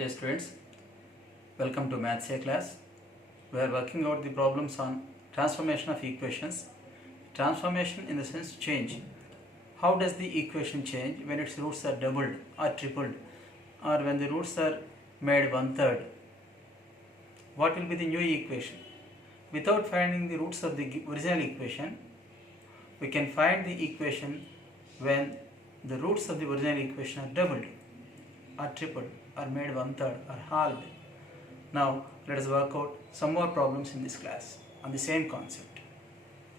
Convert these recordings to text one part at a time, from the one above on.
Dear students, welcome to Maths A class. We are working out the problems on transformation of equations. Transformation in the sense change. How does the equation change when its roots are doubled or tripled, or when the roots are made one third? What will be the new equation? Without finding the roots of the original equation, we can find the equation when the roots of the original equation are doubled or tripled or made one third or halved. Now let us work out some more problems in this class on the same concept.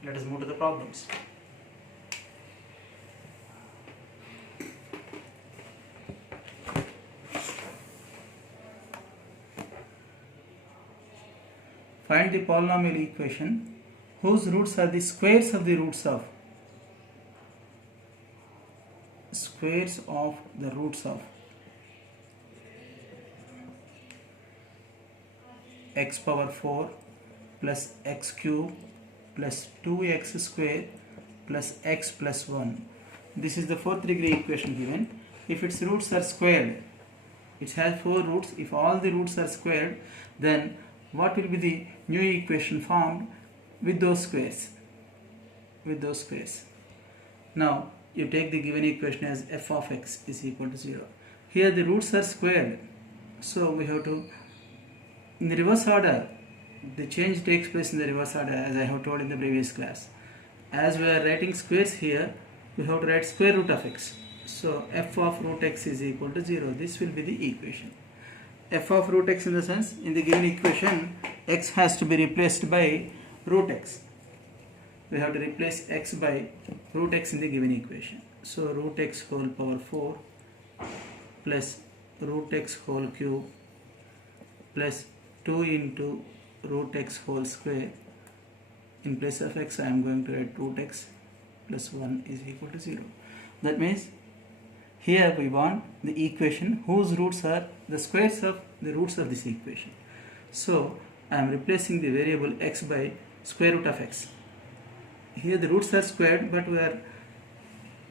Let us move to the problems. Find the polynomial equation whose roots are the squares of the roots of x power 4 plus x cube plus 2x square plus x plus 1. This is the fourth degree equation given. If its roots are squared, it has 4 roots. If all the roots are squared, then what will be the new equation formed with those squares? Now you take the given equation as f of x is equal to 0. Here the roots are squared, so we have to, in the reverse order, the change takes place in the reverse order, as I have told in the previous class. As we are writing squares here, we have to write square root of x. So f of root x is equal to 0. This will be the equation. F of root x, in the sense, in the given equation, x has to be replaced by root x. We have to replace x by root x in the given equation. So root x whole power 4 plus root x whole cube plus 2 into root x whole square. In place of x I am going to write root x plus 1 is equal to 0. That means here we want the equation whose roots are the squares of the roots of this equation. So I am replacing the variable x by square root of x. Here the roots are squared, but we are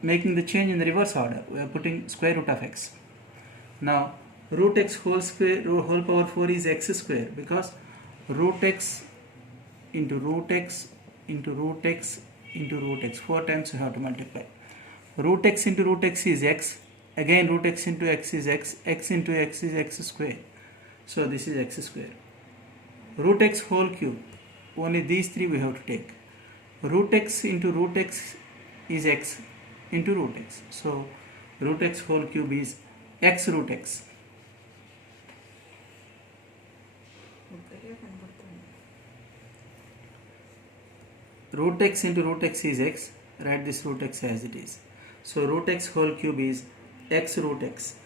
making the change in the reverse order. We are putting square root of x. Now root x whole square whole power 4 is x square, because root x into root x into root x into root x, 4 times you have to multiply. Root x into root x is x, again root x into x is x, x into x is x square. So this is x square. Root x whole cube, only these 3 we have to take. Root x into root x is x into root x. So root x whole cube is x root x. Root x into root x is x. Write this root x as it is. So root x whole cube is x root x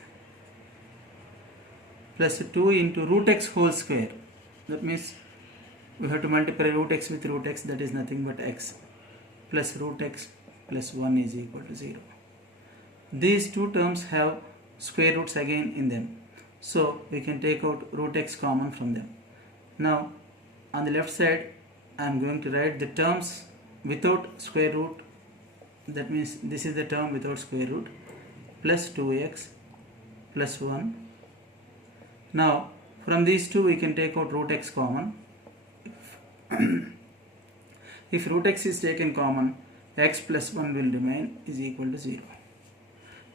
plus 2 into root x whole square. That means we have to multiply root x with root x, that is nothing but x, plus root x plus 1 is equal to 0. These two terms have square roots again in them, so we can take out root x common from them. Now on the left side I am going to write the terms without square root. That means this is the term without square root, plus 2x plus 1. Now from these two we can take out root x common. If root x is taken common, x plus 1 will remain is equal to 0.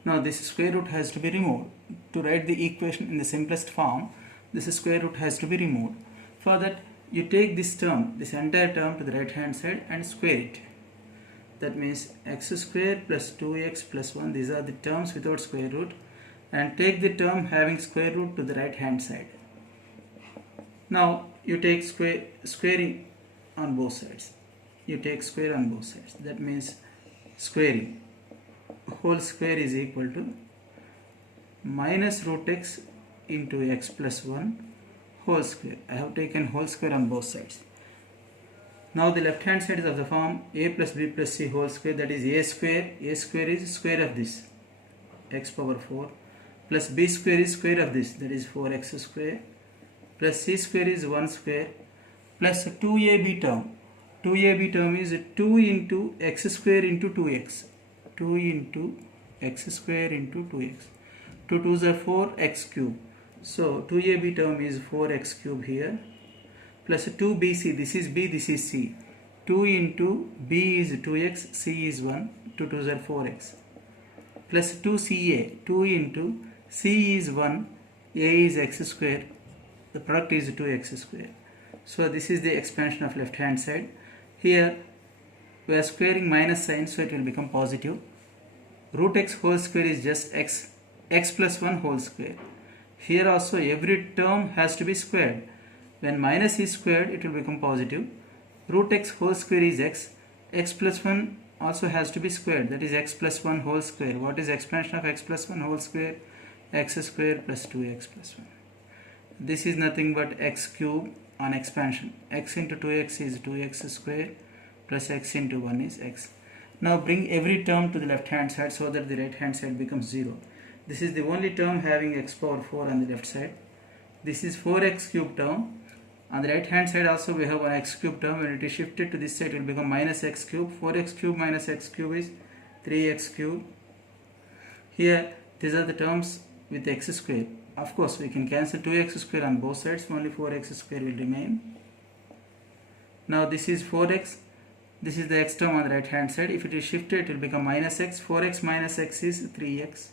Now this square root has to be removed. To write the equation in the simplest form, this square root has to be removed. For that you take this term, this entire term, to the right hand side and square it. That means x square plus 2x plus 1, these are the terms without square root, and take the term having square root to the right hand side. Now you take squaring on both sides. You take square on both sides. That means squaring. Whole square is equal to minus root x into x plus 1 whole square. I have taken whole square on both sides. Now the left hand side is of the form a plus b plus c whole square, that is a square. A square is square of this, x power 4, plus b square is square of this, that is 4x square, plus c square is 1 square, plus 2ab term. 2ab term is 2 into x square into 2x. 2 into x square into 2x. 2 2s are 4 x cube. So 2ab term is 4x cube here, plus 2bc, this is b, this is c. 2 into b is 2x, c is 1, 2 2s are 4x, plus 2ca, 2 into c is 1, a is x square, the product is 2x square. So this is the expansion of left hand side. Here we are squaring minus sign, so it will become positive. Root x whole square is just x, x plus 1 whole square. Here also every term has to be squared. When minus is squared, it will become positive. Root x whole square is x, x plus 1 also has to be squared, that is x plus 1 whole square. What is expansion of x plus 1 whole square? X square plus 2x plus 1. This is nothing but x cube on expansion. X into 2x is 2x square plus x into 1 is x. Now bring every term to the left hand side so that the right hand side becomes 0. This is the only term having x power 4 on the left side. This is 4x cube term. On the right hand side also we have an x cube term. When it is shifted to this side, it will become minus x cube. 4x cube minus x cube is 3x cube. Here these are the terms with x square. Of course we can cancel 2x square on both sides, only 4x square will remain. Now this is 4x, this is the x term on the right hand side. If it is shifted, it will become minus x. 4x minus x is 3x.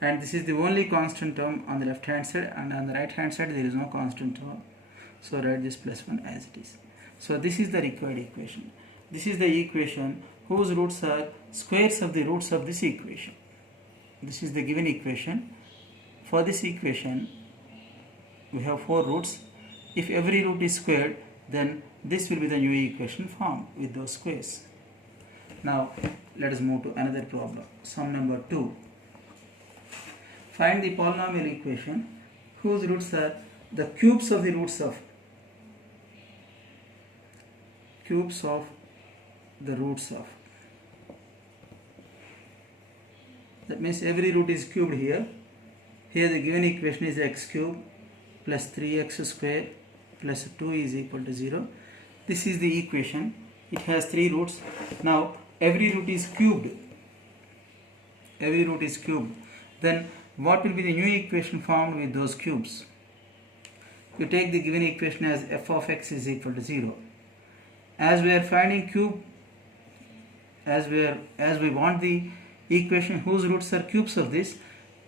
And this is the only constant term on the left hand side, and on the right hand side there is no constant term. So write this plus 1 as it is. So this is the required equation. This is the equation whose roots are squares of the roots of this equation. This is the given equation. For this equation we have 4 roots. If every root is squared, then this will be the new equation formed with those squares. Now let us move to another problem. Sum number 2. Find the polynomial equation whose roots are the cubes of the roots of the roots of. That means every root is cubed here. Here the given equation is x cube plus 3x square plus 2 is equal to 0. This is the equation. It has 3 roots. Now every root is cubed. Every root is cubed. Then what will be the new equation formed with those cubes? You take the given equation as f of x is equal to 0. As we are finding cube, as we want the equation whose roots are cubes of this,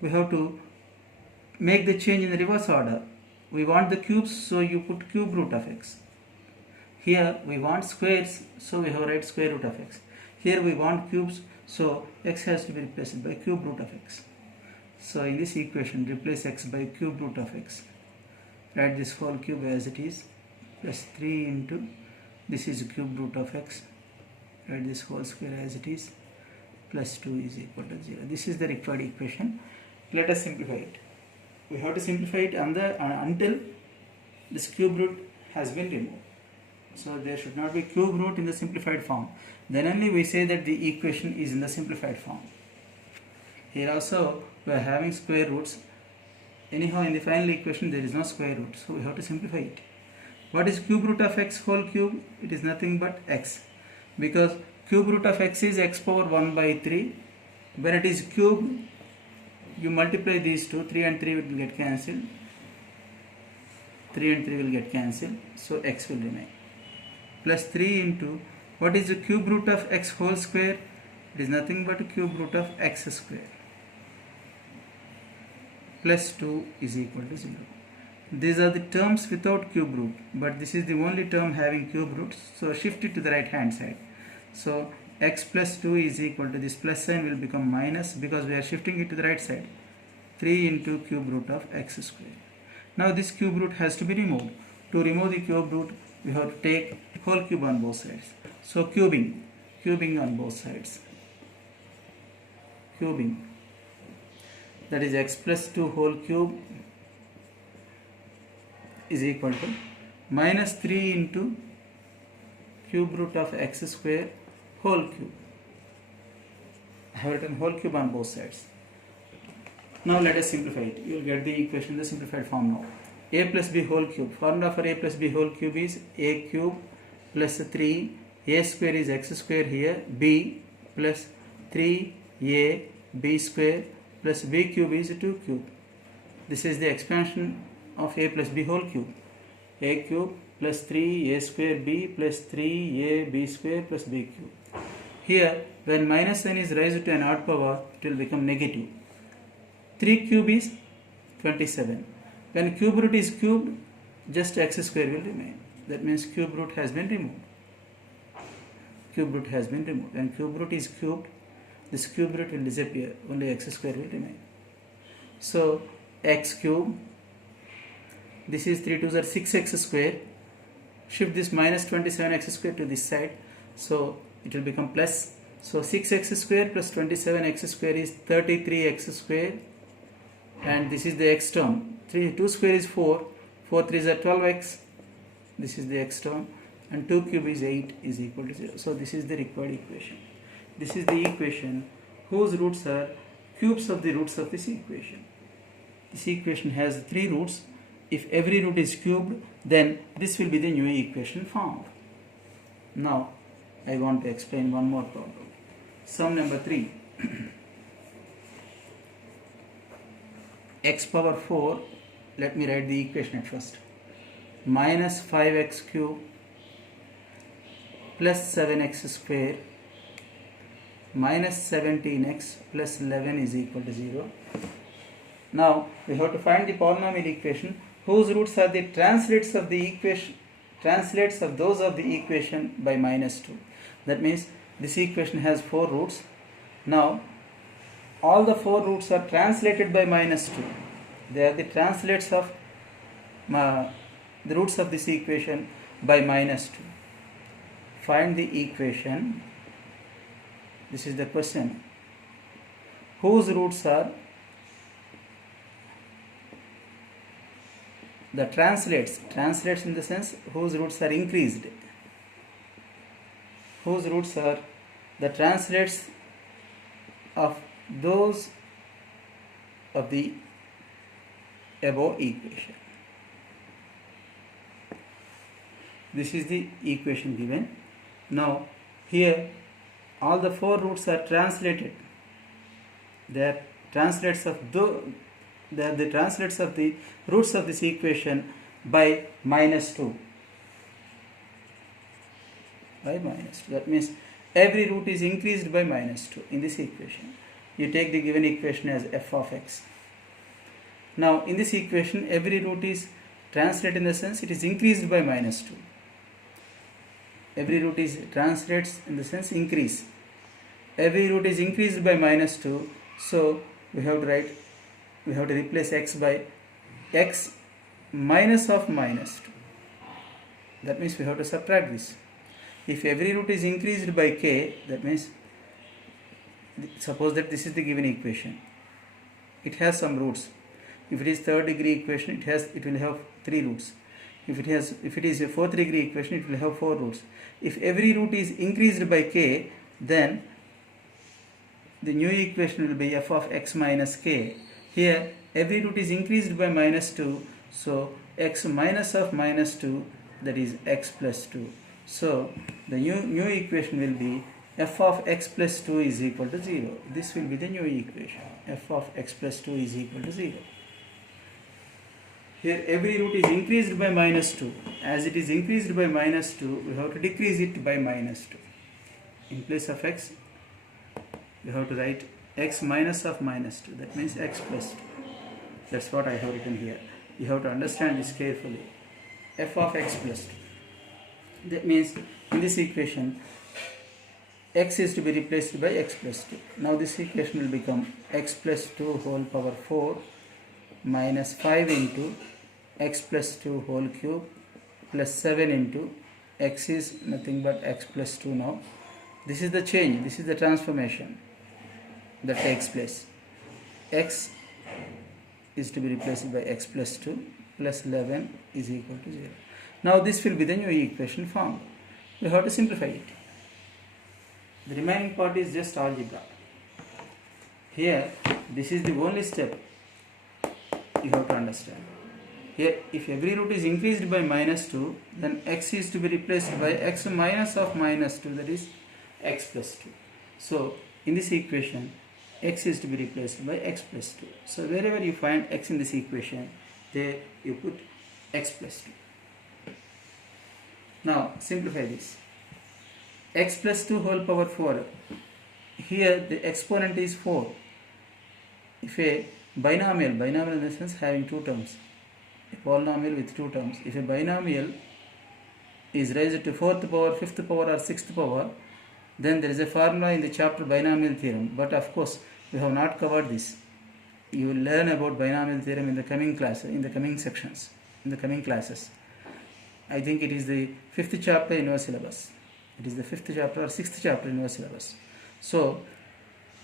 we have to make the change in the reverse order. We want the cubes, so you put cube root of x. Here we want squares, so we have write square root of x. Here we want cubes, so x has to be replaced by cube root of x. So in this equation, replace x by cube root of x. Write this whole cube as it is, plus 3 into, this is cube root of x. Write this whole square as it is, plus 2 is equal to 0. This is the required equation. Let us simplify it. We have to simplify it until this cube root has been removed. So there should not be cube root in the simplified form. Then only we say that the equation is in the simplified form. Here also we are having square roots. Anyhow in the final equation there is no square root, so we have to simplify it. What is cube root of x whole cube? It is nothing but x, because cube root of x is x power 1 by 3. When it is cube, you multiply these two, 3 and 3 will get cancelled. 3 and 3 will get cancelled, so x will remain. Plus 3 into, what is the cube root of x whole square? It is nothing but cube root of x square. Plus 2 is equal to 0. These are the terms without cube root, but this is the only term having cube roots, so shift it to the right hand side. So x plus 2 is equal to, this plus sign will become minus because we are shifting it to the right side. 3 into cube root of x square. Now this cube root has to be removed. To remove the cube root, we have to take whole cube on both sides. So cubing on both sides. Cubing. That is x plus 2 whole cube is equal to minus 3 into cube root of x square whole cube. I have written whole cube on both sides. Now let us simplify it. You will get the equation in the simplified form now. A plus b whole cube. Formula for a plus b whole cube is a cube plus 3. A square is x square here. B plus 3a b square plus b cube is 2 cube. This is the expansion of a plus b whole cube. A cube plus 3a square b plus 3ab square plus b cube. Here, when minus sign is raised to an odd power, it will become negative. 3 cube is 27. When cube root is cubed, just x square will remain. That means cube root has been removed. Cube root has been removed. When cube root is cubed, this cube root will disappear. Only x square will remain. So x cube, this is 3 2s are 6x square. Shift this minus 27x square to this side. So it will become plus. So 6x square plus 27x square is 33x square. And this is the x term. 2 square is 4. 4 3s are 12x. This is the x term. And 2 cube is 8 is equal to 0. So this is the required equation. This is the equation whose roots are cubes of the roots of this equation. This equation has 3 roots. If every root is cubed, then this will be the new equation formed. Now I want to explain one more problem. Sum number 3. X power 4, let me write the equation at first. Minus 5x cube plus 7x square minus 17x plus 11 is equal to 0. Now we have to find the polynomial equation whose roots are the translates of the equation, translates of those of the equation by minus 2. That means this equation has 4 roots. Now all the 4 roots are translated by minus 2. They are the translates of the roots of this equation by minus 2. Find the equation. This is the question. Whose roots are the translates in the sense whose roots are increased. Whose roots are the translates of those of the above equation. This is the equation given. Now here all the 4 roots are translated. They are translates of the translates of the roots of this equation by minus 2. By minus 2. That means every root is increased by minus 2 in this equation. You take the given equation as f of x. Now in this equation every root is translated in the sense it is increased by minus 2. Every root is translates in the sense increase. Every root is increased by minus 2. So we have to replace x by x minus of minus 2. That means we have to subtract this. If every root is increased by k, that means suppose that this is the given equation. It has some roots. If it is third degree equation, it will have 3 roots. If it is a fourth degree equation, it will have 4 roots. If every root is increased by k, then the new equation will be f of x minus k. Here every root is increased by minus 2, so x minus of minus 2, that is x plus 2. So the new equation will be f of x plus 2 is equal to 0. This will be the new equation. F of x plus 2 is equal to 0. Here every root is increased by minus 2. As it is increased by minus 2, we have to decrease it by minus 2. In place of x, we have to write x minus of minus 2. That means x plus 2. That's what I have written here. You have to understand this carefully. F of x plus 2. That means in this equation, x is to be replaced by x plus 2. Now this equation will become x plus 2 whole power 4 minus 5 into x plus 2 whole cube plus 7 into x is nothing but x plus 2 now. This is the change, this is the transformation that takes place. X is to be replaced by x plus 2 plus 11 is equal to 0. Now this will be the new equation formed. We have to simplify it. The remaining part is just algebra. Here, this is the only step you have to understand. Here, if every root is increased by minus 2, then x is to be replaced by x minus of minus 2, that is x plus 2. So, in this equation, x is to be replaced by x plus 2. So wherever you find x in this equation, there you put x plus 2. Now simplify this. X plus 2 whole power 4. Here the exponent is 4. If a binomial in the sense having two terms, a polynomial with two terms, if a binomial is raised to 4th power, 5th power or 6th power, then there is a formula in the chapter binomial theorem, but of course we have not covered this. You will learn about binomial theorem in the coming class, in the coming sections, in the coming classes. I think it is the 5th chapter in your syllabus. It is the 5th chapter or 6th chapter in your syllabus. So,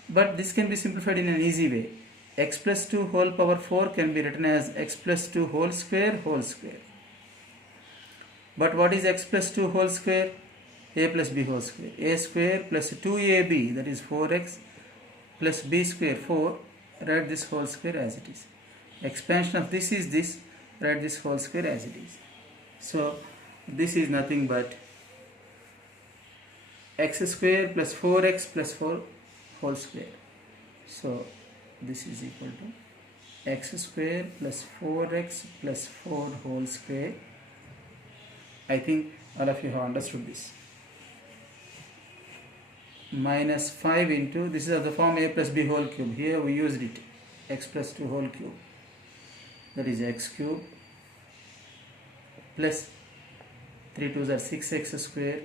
but this can be simplified in an easy way. X plus 2 whole power 4 can be written as x plus 2 whole square whole square. But what is x plus 2 whole square? A plus b whole square. A square plus 2ab, that is 4x, plus b square 4. Write this whole square as it is. Expansion of this is this. Write this whole square as it is. So this is nothing but x square plus 4x plus 4 whole square. So this is equal to x square plus 4x plus 4 whole square. I think all of you have understood this. Minus 5 into, this is of the form a plus b whole cube. Here we used it, x plus 2 whole cube. That is x cube plus 3 2s are 6x square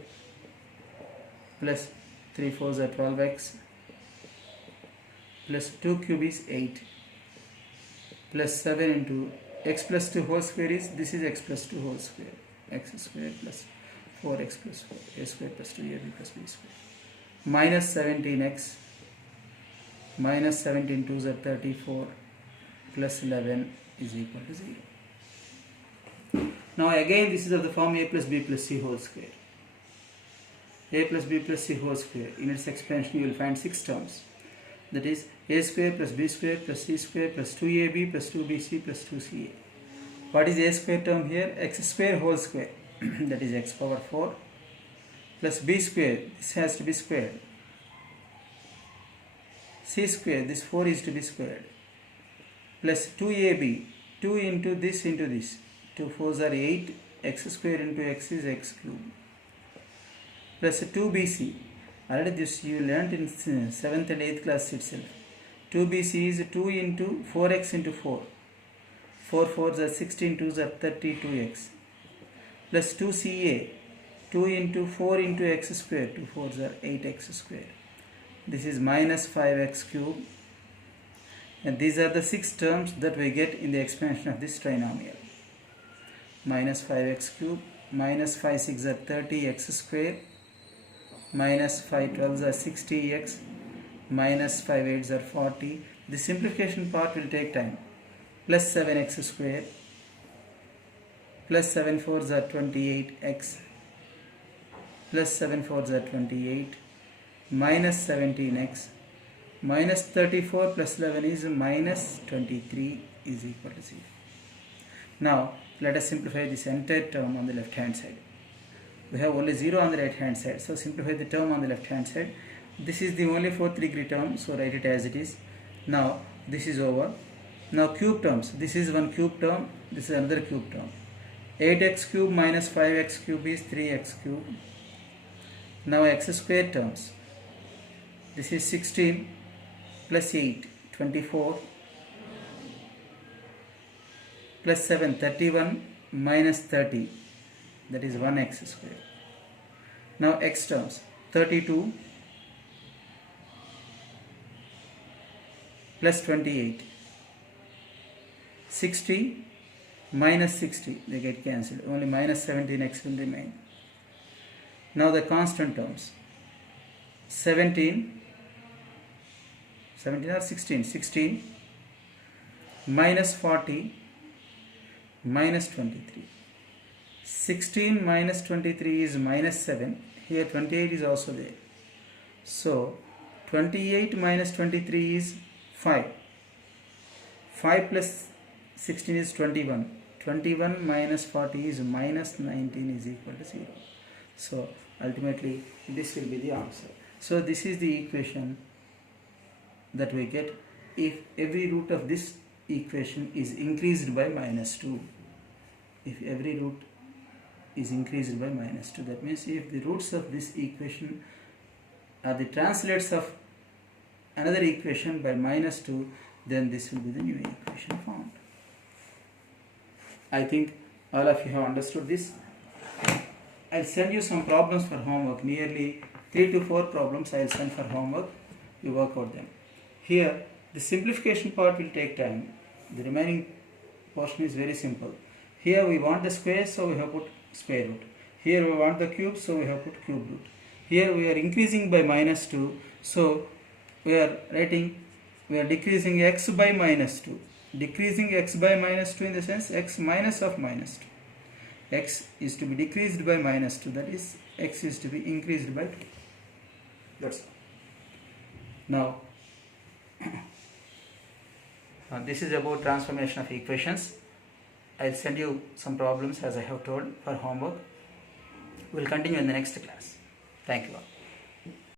plus 3 4s are 12x plus 2 cube is 8 plus 7 into x plus 2 whole square is, this is x plus 2 whole square, x square plus 4x plus 4, a square plus 2ab plus b square, minus 17x, minus 17 2s are 34 plus 11 is equal to 0. Now again this is of the form a plus b plus c whole square. A plus b plus c whole square, in its expansion you will find 6 terms. That is a square plus b square plus c square plus 2ab plus 2bc plus 2ca. What is a square term here? X square whole square, that is x power 4, plus b square, this has to be squared, c square, this 4 is to be squared, plus 2ab, 2 into this, 2 4s are 8, x square into x is x cube, plus 2bc, already this you learnt in 7th and 8th class itself. 2bc is 2 into 4x into 4, 4 4s are 16, 2s are 32x, plus 2ca, 2 into 4 into x square, 2 4s are 8x square. This is minus 5x cube. And these are the 6 terms that we get in the expansion of this trinomial. Minus 5x cube, minus 5 6 are 30x square, minus 5 12s are 60x, minus 5 8s are 40. The simplification part will take time. Plus 7x square, plus 7 4s are 28x, plus 7 4s are 28, minus 17x, minus 34 plus 11 is minus 23 is equal to 0. Now let us simplify this entire term on the left hand side. We have only 0 on the right hand side, so simplify the term on the left hand side. This is the only 4th degree term, so write it as it is. Now this is over. Now cube terms, this is one cube term, this is another cube term. 8x cube minus 5x cube is 3x cube. Now x square terms, this is 16 plus 8, 24, plus 7, 31, minus 30, that is 1x square. Now x terms, 32 plus 28, 60 minus 60, they get cancelled, only minus 17x will remain. Now the constant terms, 17 or 16, minus 40 minus 23. 16 minus 23 is minus 7, here 28 is also there. So 28 minus 23 is 5. 5 plus 16 is 21. 21 minus 40 is minus 19 is equal to 0. So ultimately this will be the answer. So this is the equation that we get if every root of this equation is increased by minus 2. If every root is increased by minus 2, that means if the roots of this equation are the translates of another equation by minus 2, then this will be the new equation found. I think all of you have understood this. I'll send you some problems for homework, nearly 3 to 4 problems I'll send for homework. You work out them. Here the simplification part will take time. The remaining portion is very simple. Here we want the square, so we have put square root. Here we want the cube, so we have put cube root. Here we are increasing by minus 2, so we are decreasing x by minus 2. Decreasing x by minus 2 in the sense x minus of minus 2. X is to be decreased by minus 2, that is x is to be increased by 2. That's all. Now, this is about transformation of equations. I'll send you some problems as I have told for homework. We'll continue in the next class. Thank you all.